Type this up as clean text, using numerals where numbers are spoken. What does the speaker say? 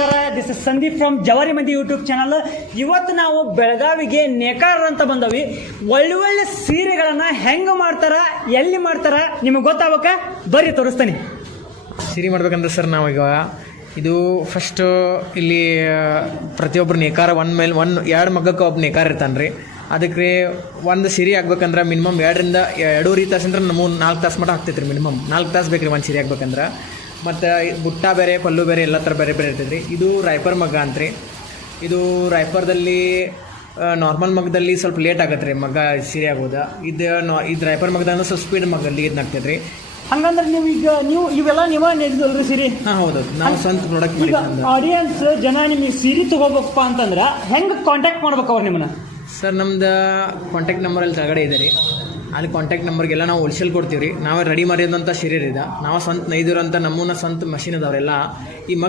ನಮಸ್ಕಾರ. This is Sandeep from ಜವಾರಿ ಮಂದಿ ಯೂಟ್ಯೂಬ್ ಚಾನಲ್. ಇವತ್ತು ನಾವು ಬೆಳಗಾವಿಗೆ ನೇಕಾರ ಅಂತ ಬಂದವಿ. ಒಳ್ಳೆ ಸೀರೆಗಳನ್ನ ಹೆಂಗೆ ಮಾಡ್ತಾರ, ಎಲ್ಲಿ ಮಾಡ್ತಾರ ನಿಮಗೆ ಗೊತ್ತಾಗಬೇಕ? ಬರ್ರಿ ತೋರಿಸ್ತೀನಿ. ಸೀರೆ ಮಾಡ್ಬೇಕಂದ್ರೆ ಸರ್ ನಾವೀಗ ಇದು ಫಸ್ಟು ಇಲ್ಲಿ ಪ್ರತಿಯೊಬ್ಬರು ನೇಕಾರ ಎರಡು ಮಗ್ಗಕ್ಕೆ ಒಬ್ಬ ನೇಕಾರ ಇರ್ತಾನೆ ರೀ. ಅದಕ್ಕೆ ಒಂದು ಸೀರೆ ಆಗ್ಬೇಕಂದ್ರೆ ಮಿನಿಮಮ್ 2-2.5 ತಾಸು ಅಂದ್ರೆ 4 ತಾಸು ಮಟ್ಟ ಆಗ್ತೈತೆ ರೀ. ಮಿನಿಮಮ್ 4 ತಾಸು ಬೇಕು ರೀ ಒಂದು ಸೀರೆ ಆಗ್ಬೇಕಂದ್ರೆ. ಮತ್ತು ಬುಟ್ಟ ಬೇರೆ, ಪಲ್ಲು ಬೇರೆ, ಎಲ್ಲ ಥರ ಬೇರೆ ಬೇರೆ ಇರ್ತೈತೆ ರೀ. ಇದು ರಾಯ್ಪರ್ ಮಗ್ಗ ಅಂತ್ರಿ. ಇದು ರಾಯ್ಪರ್ದಲ್ಲಿ ನಾರ್ಮಲ್ ಮಗ್ಗದಲ್ಲಿ ಸ್ವಲ್ಪ ಲೇಟ್ ಆಗತ್ತೆ ರೀ ಮಗ್ಗ ಸೀರೆ ಆಗೋದು. ಇದು ರಾಯ್ಪರ್ ಮಗ್ಗದಾಗ ಸ್ವಲ್ಪ ಸ್ಪೀಡ್ ಮಗ್ಗಲ್ಲಿ ಇದು ಆಗ್ತೈತೆ ರೀ. ಹಂಗಂದ್ರೆ ನೀವು ಇವೆಲ್ಲ ನೀವೇ ನೆಡ್ದಲ್ರಿ ಸೀರೆ? ಹಾಂ ಹೌದು, ನಾವು ಸ್ವಂತ ಪ್ರಾಡಕ್ಟ್ ಈಗ ಆಡಿಯನ್ಸ್ ಜನ ನಿಮಗೆ ಸೀರೆ ತೊಗೋಬೇಕಪ್ಪ ಅಂತಂದ್ರೆ ಹೆಂಗೆ ಕಾಂಟ್ಯಾಕ್ಟ್ ಮಾಡ್ಬೇಕು ಅವ್ರು ನಿಮ್ಮನ್ನ? ಸರ್ ನಮ್ದು ಕಾಂಟ್ಯಾಕ್ಟ್ ನಂಬರ್ ಅಲ್ಲಿ ಕೆಳಗಡೆ ಇದೆ ರೀ. ಅಲ್ಲಿ ಕಾಂಟ್ಯಾಕ್ಟ್ ನಂಬರ್ಗೆಲ್ಲ ನಾವು ಹೋಲ್ಸೇಲ್ ಕೊಡ್ತೀವಿ ರೀ. ನಾವೇ ರೆಡಿ ಮಾಡಿರೋಂಥ ಸೀರೆ ಇದೆ. ನಾವು ಸ್ವಂತ ನೈದಿರೋಂಥ ನಮ್ಮನ್ನ ಸ್ವಂತ ಮಷಿನ್ ಅದಾವ್ರೆಲ್ಲ. ಈ